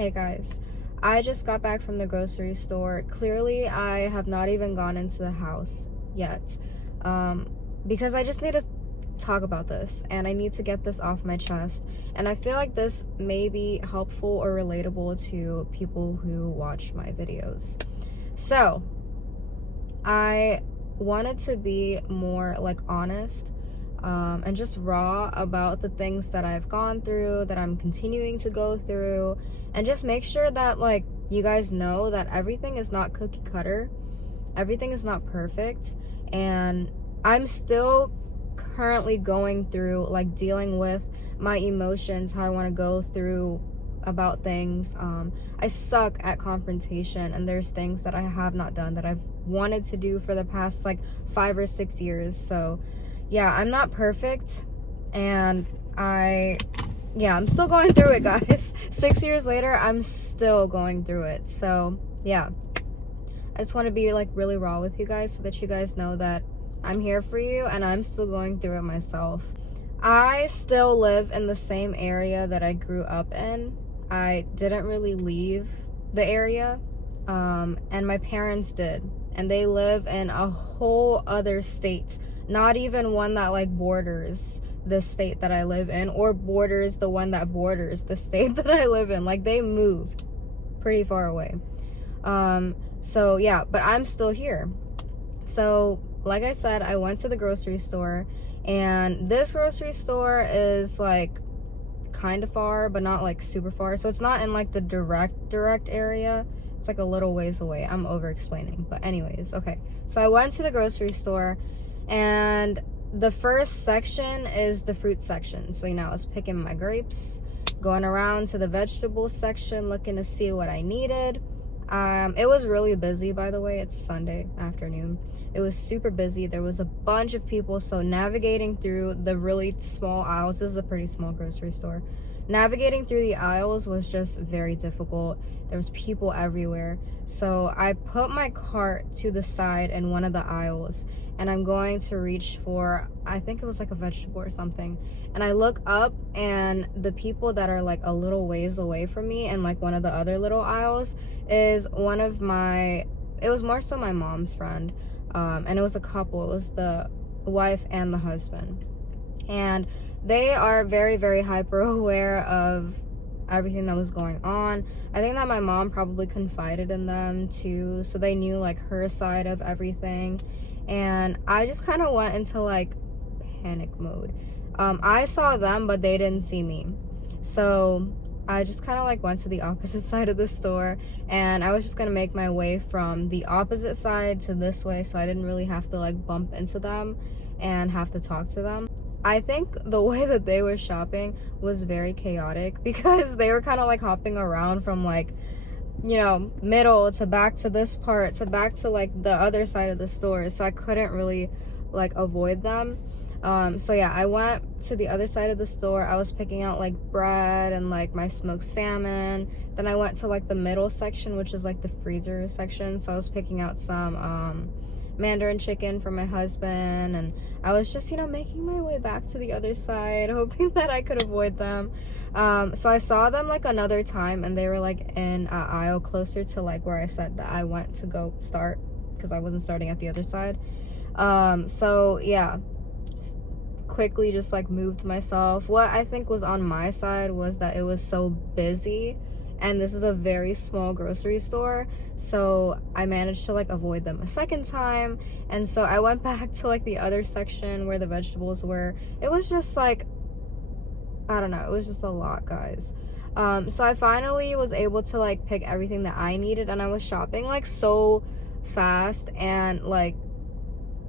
Hey guys, I just got back from the grocery store. Clearly, I have not even gone into the house yet because I just need to talk about this and I need to get this off my chest. And I feel like this may be helpful or relatable to people who watch my videos. So, I wanted to be more like honest and just raw about the things that I've gone through, that I'm continuing to go through, and just make sure that like you guys know that everything is not cookie cutter, everything is not perfect, and I'm still currently going through like dealing with my emotions, how I want to go through about things. I suck at confrontation, and there's things that I have not done that I've wanted to do for the past like 5 or 6 years. So yeah, I'm not perfect, and I'm still going through it, guys. 6 years later, I'm still going through it. So yeah, I just want to be like really raw with you guys so that you guys know that I'm here for you and I'm still going through it myself. I still live in the same area that I grew up in. I didn't really leave the area, and my parents did, and they live in a whole other state, not even one that like borders the state that I live in or borders the one that borders the state that I live in. Like, they moved pretty far away. So yeah, but I'm still here. So like I said, I went to the grocery store, and this grocery store is like kind of far, but not like super far. So it's not in like the direct area. It's like a little ways away. I'm over explaining, but anyways, okay. So I went to the grocery store, and the first section is the fruit section. So, I was picking my grapes, going around to the vegetable section, looking to see what I needed. It was really busy, by the way. It's Sunday afternoon. It was super busy. There was a bunch of people, so navigating through the really small aisles, this is a pretty small grocery store. Navigating through the aisles was just very difficult. There was people everywhere. So I put my cart to the side in one of the aisles, and I'm going to reach for, I think it was like a vegetable or something. And I look up, and the people that are like a little ways away from me in like one of the other little aisles is one of my, it was more so my mom's friend. And it was a couple. It was the wife and the husband. And they are very, very hyper aware of everything that was going on. I think that my mom probably confided in them too, so they knew like her side of everything. And I just kind of went into like panic mode. I saw them, but they didn't see me. So I just kind of like went to the opposite side of the store, and I was just gonna make my way from the opposite side to this way, so I didn't really have to like bump into them and have to talk to them. I think the way that they were shopping was very chaotic because they were kind of like hopping around from like, middle to back to this part to back to like the other side of the store. So I couldn't really like avoid them. So yeah, I went to the other side of the store. I was picking out like bread and like my smoked salmon. Then I went to like the middle section, which is like the freezer section. So I was picking out some Mandarin chicken for my husband, and I was just making my way back to the other side, hoping that I could avoid them. So I saw them like another time, and they were like in an aisle closer to like where I said that I went to go start, because I wasn't starting at the other side. So yeah, quickly just like moved myself. What I think was on my side was that it was so busy, and this is a very small grocery store, so I managed to like avoid them a second time. And so I went back to like the other section where the vegetables were. It was just like, I don't know, it was just a lot, guys. So I finally was able to like pick everything that I needed, and I was shopping like so fast, and like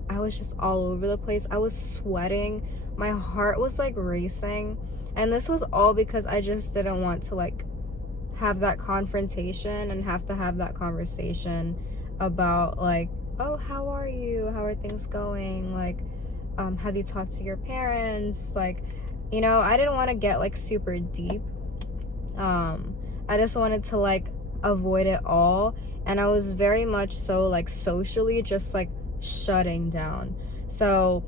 I was just all over the place. I was sweating, my heart was like racing, and this was all because I just didn't want to like have that confrontation and have to have that conversation about like, oh, how are you, how are things going, like have you talked to your parents, like, I didn't want to get like super deep. I just wanted to like avoid it all, and I was very much so like socially just like shutting down. So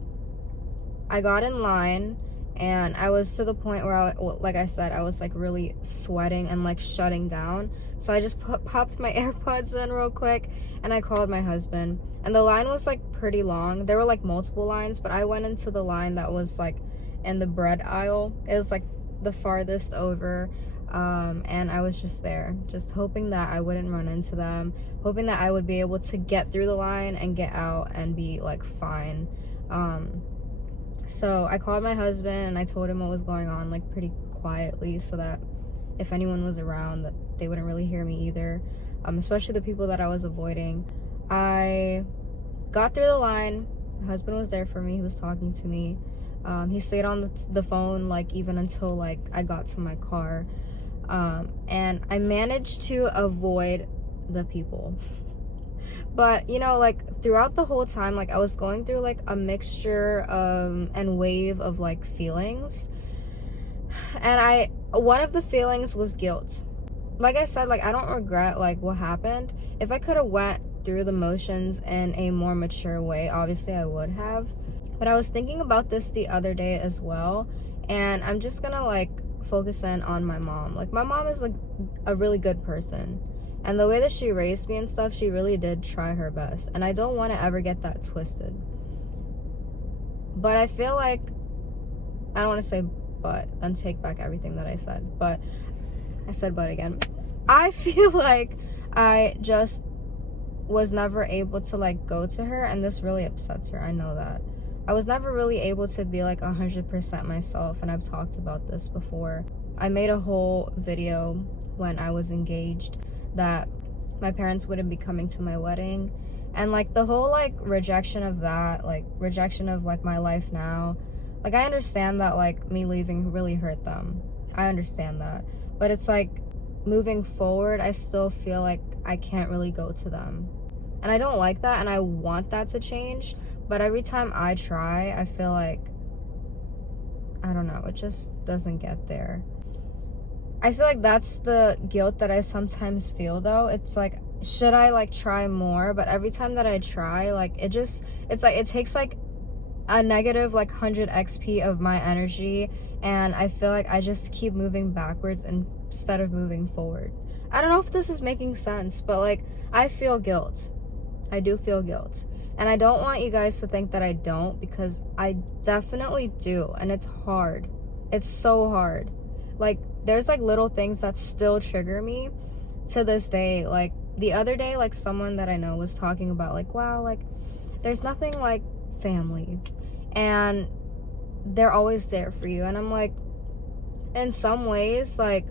I got in line, and I was to the point where like I said, I was like really sweating and like shutting down. So I just popped my AirPods in real quick and I called my husband, and the line was like pretty long. There were like multiple lines, but I went into the line that was like in the bread aisle. It was like the farthest over, and I was just there, just hoping that I wouldn't run into them, hoping that I would be able to get through the line and get out and be like fine. So I called my husband and I told him what was going on, like pretty quietly, so that if anyone was around, that they wouldn't really hear me either, especially the people that I was avoiding. I got through the line. My husband was there for me. He was talking to me. He stayed on the phone like even until like I got to my car, and I managed to avoid the people. But you know, like throughout the whole time, like I was going through like a mixture and wave of like feelings, and one of the feelings was guilt. Like I said, like I don't regret like what happened. If I could have went through the motions in a more mature way, obviously I would have. But I was thinking about this the other day as well, and I'm just gonna like focus in on my mom. Like my mom is like a really good person, and the way that she raised me and stuff, she really did try her best, and I don't want to ever get that twisted. But I feel like, I don't want to say but and take back everything that I said, but I said but again. I feel like I just was never able to like go to her, and this really upsets her. I know that. I was never really able to be like 100% myself, and I've talked about this before. I made a whole video when I was engaged that my parents wouldn't be coming to my wedding, and like the whole like rejection of that, like rejection of like my life now. Like I understand that like me leaving really hurt them. I understand that. But it's like moving forward, I still feel like I can't really go to them. And I don't like that, and I want that to change. But every time I try, I feel like, I don't know, it just doesn't get there. I feel like that's the guilt that I sometimes feel though. It's like, should I like try more? But every time that I try, like it's like it takes like a negative like 100 XP of my energy, and I feel like I just keep moving backwards instead of moving forward. I don't know if this is making sense, but like I feel guilt. I do feel guilt. And I don't want you guys to think that I don't, because I definitely do, and it's hard. It's so hard. Like there's like little things that still trigger me to this day. Like the other day, like someone that I know was talking about like, wow, like there's nothing like family, and they're always there for you. And I'm like, in some ways, like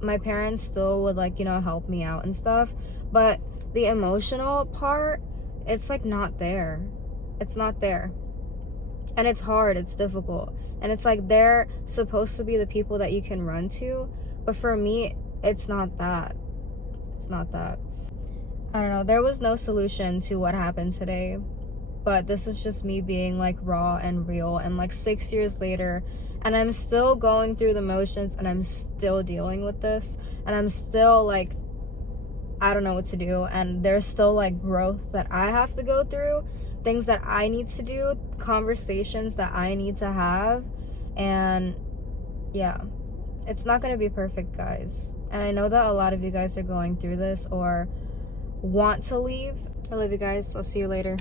my parents still would like, you know, help me out and stuff, but the emotional part, it's like not there. It's not there. And it's hard, it's difficult. And it's like they're supposed to be the people that you can run to, but for me, it's not that. It's not that. I don't know. There was no solution to what happened today, but this is just me being like raw and real, and like 6 years later, and I'm still going through the motions, and I'm still dealing with this, and I'm still like, I don't know what to do, and there's still like growth that I have to go through, things that I need to do, conversations that I need to have, and yeah, it's not gonna be perfect, guys. And I know that a lot of you guys are going through this or want to leave. I love you guys. I'll see you later.